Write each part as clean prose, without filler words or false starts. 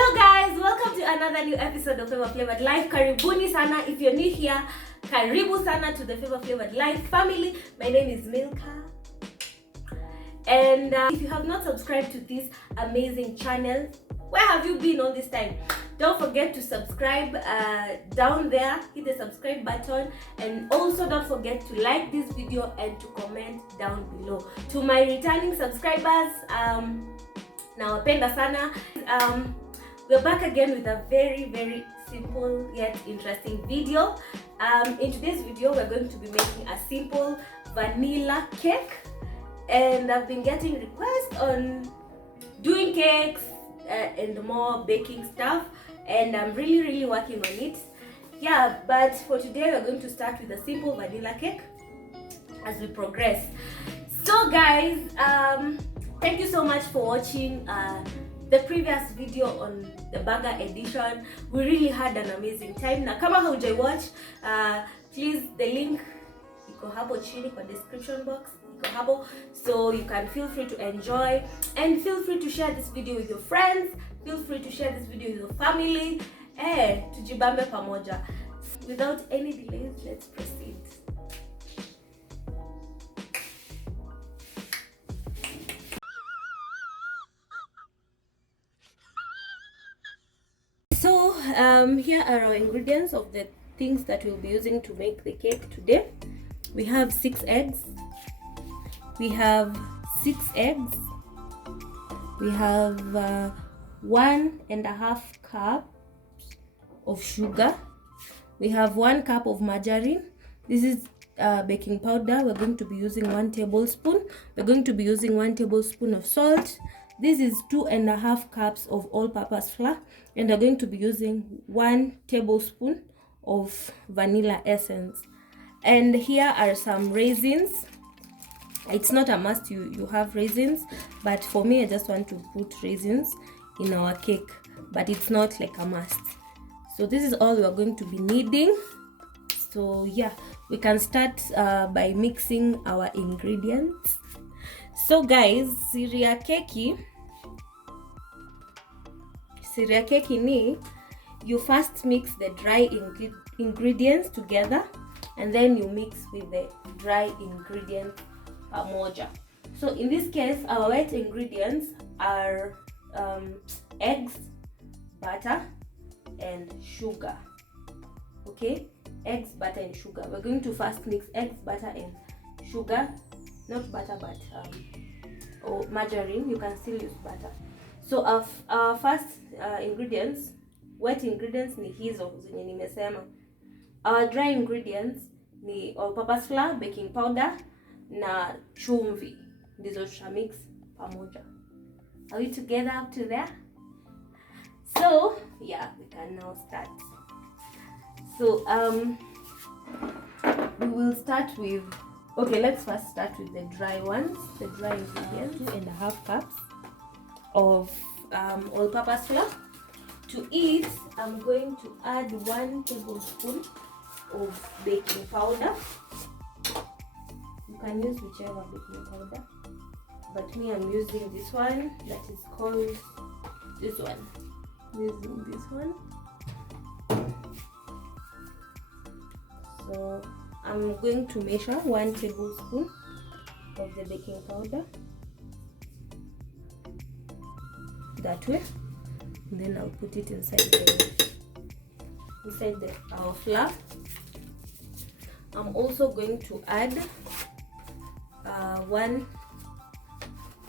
Hello guys, welcome to another new episode of Favor Flavored Life. Karibuni sana. If you're new here, karibu sana to the Favor Flavored Life family. My name is Milka. And if you have not subscribed to this amazing channel, where have you been all this time? Don't forget to subscribe down there, hit the subscribe button, and also don't forget to like this video and to comment down below. To my returning subscribers, nawapenda sana. We're back again with a very simple yet interesting video. In today's video, we're going to be making a simple vanilla cake, and I've been getting requests on doing cakes and more baking stuff, and I'm really working on it. Yeah, but for today we're going to start with a simple vanilla cake as we progress. So guys, thank you so much for watching the previous video on the burger edition. We really had an amazing time. Na kama haujai watch, please, the link iko hapo chini kwa description box, iko hapo, so you can feel free to enjoy, and feel free to share this video with your friends, feel free to share this video with your family. Tujibambe pamoja. Without any delays, let's proceed. So here are our ingredients of the things that we'll be using to make the cake today. We have 6 eggs. We have 6 eggs. We have 1.5 cups of sugar. We have 1 cup of margarine. This is baking powder. We're going to be using 1 tablespoon. We're going to be using 1 tablespoon of salt. This is 2.5 cups of all-purpose flour, and we're going to be using 1 tablespoon of vanilla essence. And here are some raisins. It's not a must you have raisins, but for me I just want to put raisins in our cake, but it's not like a must. So this is all we are going to be needing. So yeah, we can start by mixing our ingredients. So guys, siria keki ni, you first mix the dry ingredients together, and then you mix with the dry ingredients pamoja. So in this case, our wet ingredients are eggs, butter, and sugar. Okay, eggs, butter, and sugar. We're going to first mix eggs, butter, and sugar. Not butter, but or margarine. You can still use butter. So our first ingredients, wet ingredients ni hizo zenye nimesema. Our dry ingredients ni all-purpose flour, baking powder na chumvi. Ndizo tutamix pamoja. Are we together up to there? So yeah, we can now start. So we will start with, okay, let's first start with the dry ones. The dry ingredients, 2.5 cups of all-purpose flour. To it, I'm going to add 1 tablespoon of baking powder. You can use whichever baking powder, but me, I'm using this one that is called this one. I'm using this one. So I'm going to measure 1 tablespoon of the baking powder that way, and then I'll put it inside our flour. I'm also going to add 1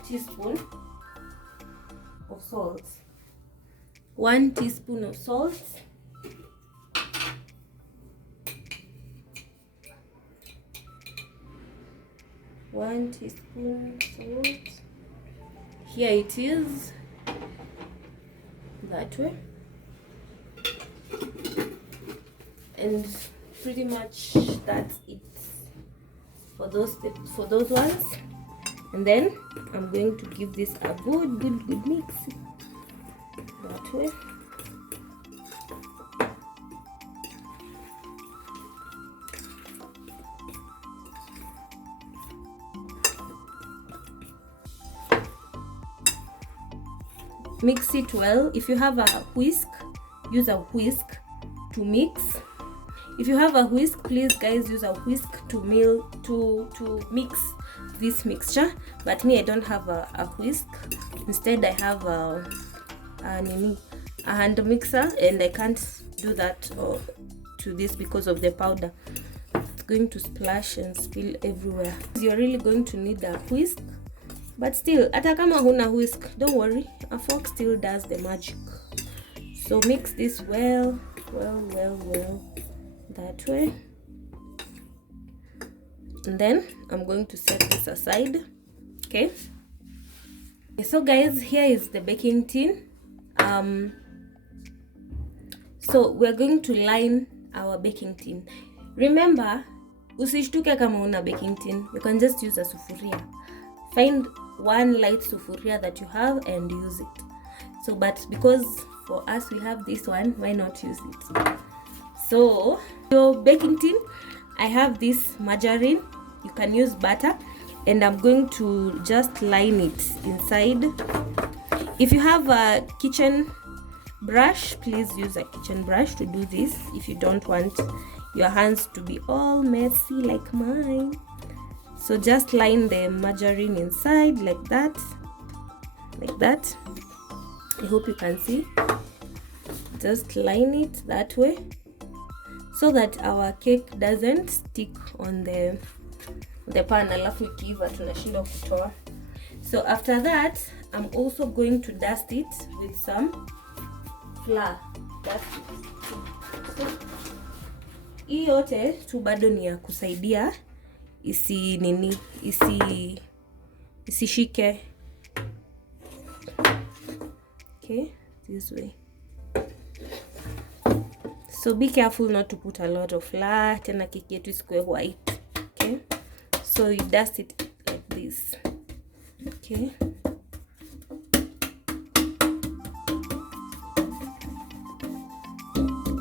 teaspoon of salt. 1 teaspoon of salt. One teaspoon salt. Here it is. That way. And pretty much that's it for those ones. And then I'm going to give this a good mix. That way. mix it well. If you have a whisk, use a whisk to mix. If you have a whisk, please guys use a whisk to mix this mixture. But me, I don't have a whisk. Instead, I have a hand mixer, and I can't do that to this because of the powder. It's going to splash and spill everywhere. You're really going to need a whisk. But still, hata kama huna whisk, don't worry, a fork still does the magic. So mix this well, that way. And then I'm going to set this aside. Okay. So guys, here is the baking tin. So we're going to line our baking tin. Remember, usishtuke kama una baking tin. You can just use a sufuria. Find one light sufuria that you have and use it. So, but because for us we have this one, why not use it? So your baking tin, I have this margarine. You can use butter, and I'm going to just line it inside. If you have a kitchen brush, please use a kitchen brush to do this if you don't want your hands to be all messy like mine. So just line the margarine inside like that. I hope you can see. Just line it that way so that our cake doesn't stick on the pan, alafu ikiiva tunashindwa kutoa. So after that, I'm also going to dust it with some flour. Hii yote tu bado ni ya kusaidia isishike. Okay, this way. So be careful not to put a lot of flour, tena keki yetu isikuwe white. Okay, so you dust it like this. Okay,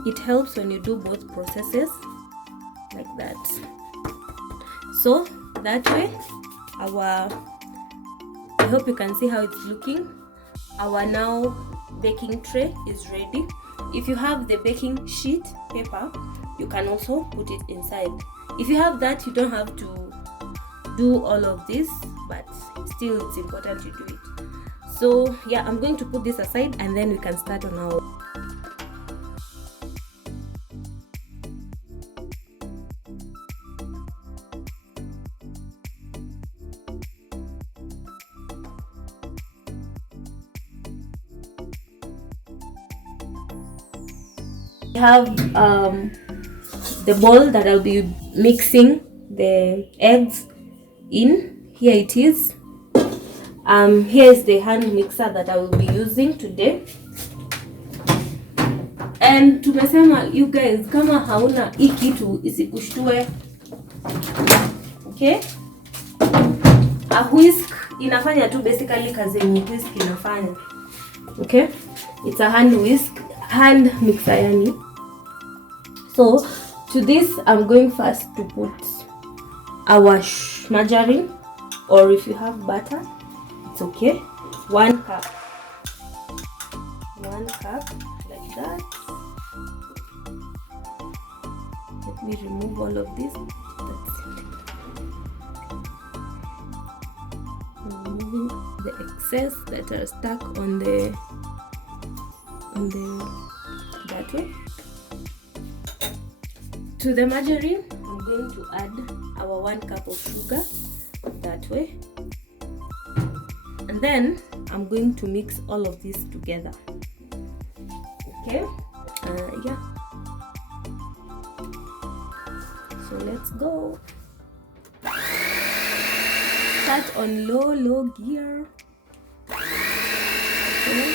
it helps when you do both processes like that. So that way I hope you can see how it's looking. Our now baking tray is ready. If you have the baking sheet paper, you can also put it inside. If you have that, you don't have to do all of this, but still it's important to do it. So yeah, I'm going to put this aside, and then we can start on our have the bowl that I'll be mixing the eggs in. Here it is. Here is the hand mixer that I will be using today. And tumesema you guys, kama hauna hii kitu isikushtue. Okay? A whisk inafanya tu basically kazi yenye whisk inafanya. Okay? It's a hand whisk, hand mixer yani. So to this, I'm going first to put our margarine, or if you have butter, it's okay. 1 cup like that. Let me remove all of this. That's it. Removing the excess that are stuck on the that way. To the margarine, I'm going to add our 1 cup of sugar that way. And then I'm going to mix all of this together. Okay? Yeah. So let's go. Start on low gear. Okay.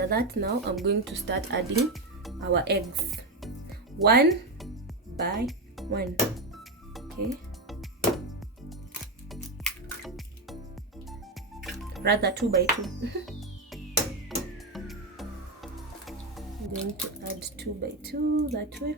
After that, now I'm going to start adding our eggs, 1 by 1. Okay, rather 2 by 2. I'm going to add 2 by 2 that way.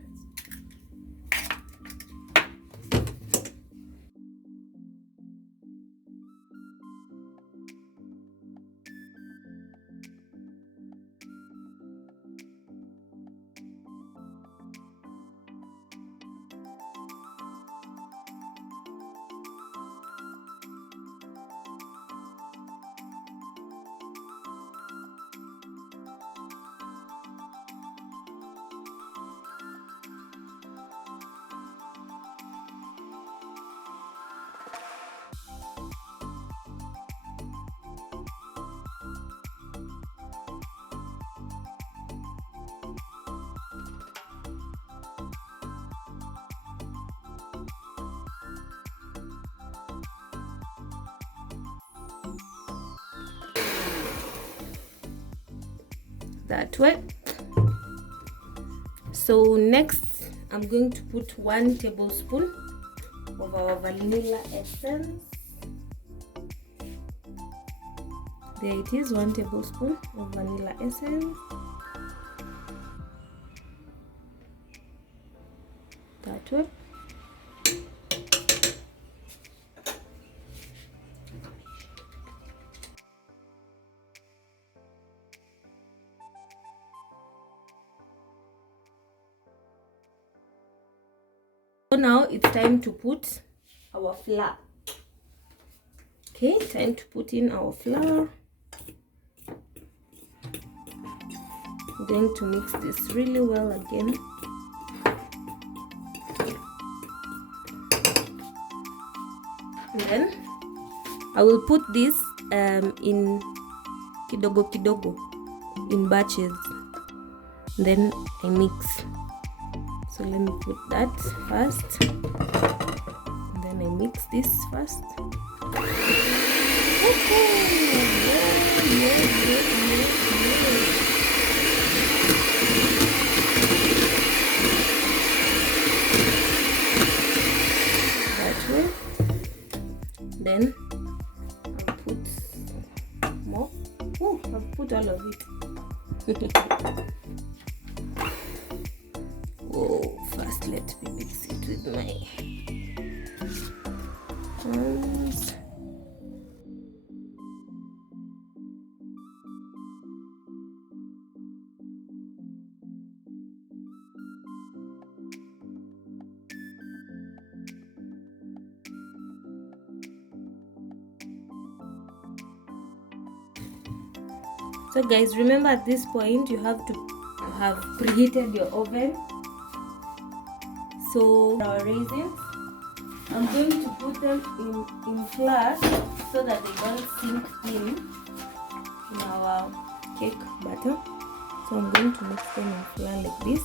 That way. So next I'm going to put 1 tablespoon of our vanilla essence. There it is, 1 tablespoon of vanilla essence. That way. So now it's time to put our flour. Okay, time to put in our flour. I'm going to mix this really well again. And then I will put this in kidogo kidogo, in batches. Then I mix. So let me put that first, and then I mix this first. Okay. That way. Then I'll put more. Oh, I've put all of it. Oh, first let me mix it with my hands. So guys, remember at this point you have to have preheated your oven. So our raisins, I'm going to put them in flour so that they don't sink in our cake batter. So I'm going to mix them in flour like this.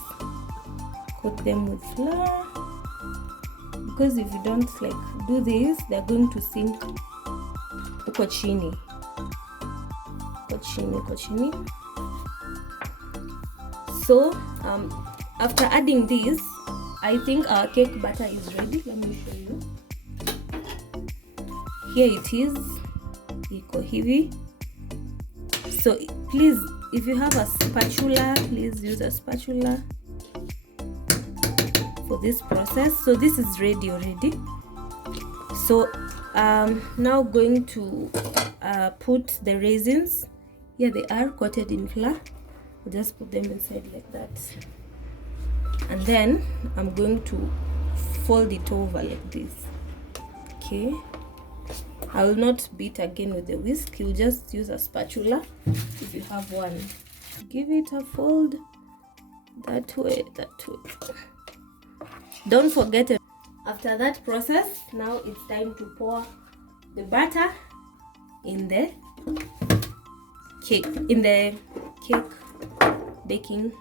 Coat them with flour, because if you don't do this, they're going to sink uko chini. So after adding this, I think our cake batter is ready. Let me show you. Here it is, iko hivi. So please, if you have a spatula, please use a spatula for this process. So this is ready already. So now going to put the raisins. Here they are, coated in flour. I'll just put them inside like that. And then I'm going to fold it over like this. Okay, I will not beat again with the whisk. You'll just use a spatula if you have one. Give it a fold that way. Don't forget it. After that process, now it's time to pour the batter in the cake, baking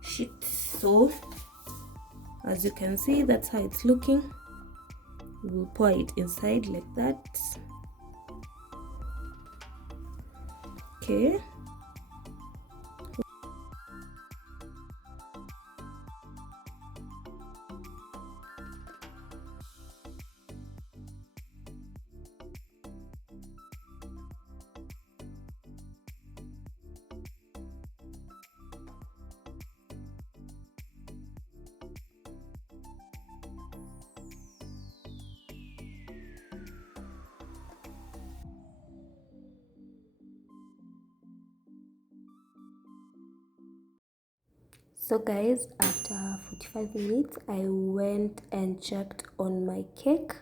sheet. So as you can see, that's how it's looking. We will pour it inside like that. Okay, So guys, after 45 minutes I went and checked on my cake,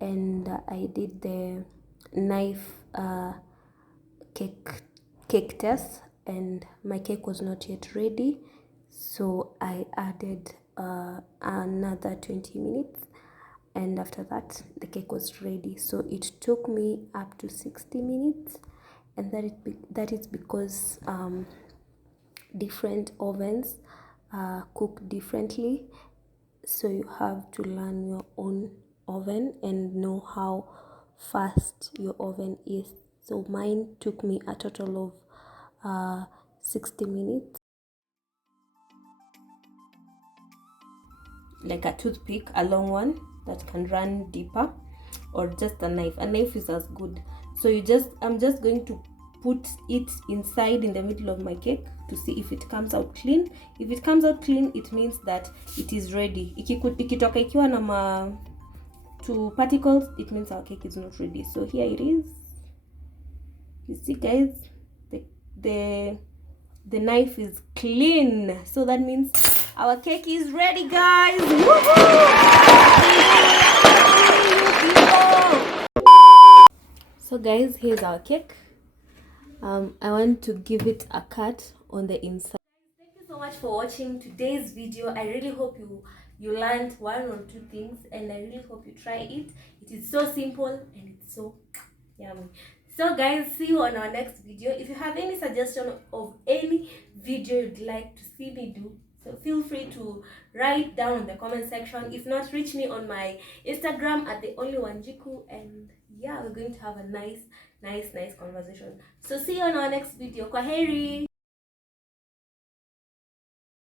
and I did the knife cake test, and my cake was not yet ready, so I added another 20 minutes, and after that the cake was ready. So it took me up to 60 minutes, and that is because different ovens cook differently, so you have to learn your own oven and know how fast your oven is. So mine took me a total of 60 minutes. Like a toothpick, a long one that can run deeper, or just a knife is as good. So I'm just going to put it inside in the middle of my cake to see if it comes out clean. If it comes out clean, it means that it is ready. Ikitoka ikiwa na two particles, it means our cake is not ready. So here it is. You see guys, the knife is clean, so that means our cake is ready, guys. So guys, here's our cake. I want to give it a cut on the inside. Thank you so much for watching today's video. I really hope you learned one or two things, and I really hope you try it. It is so simple and it's so yummy. So guys, see you on our next video. If you have any suggestion of any video you'd like to see me do, so feel free to write down in the comment section. If not, reach me on my Instagram at @theonlyOneJiku, and yeah, we're going to have a nice conversation. So see you on our next video. Kwaheri.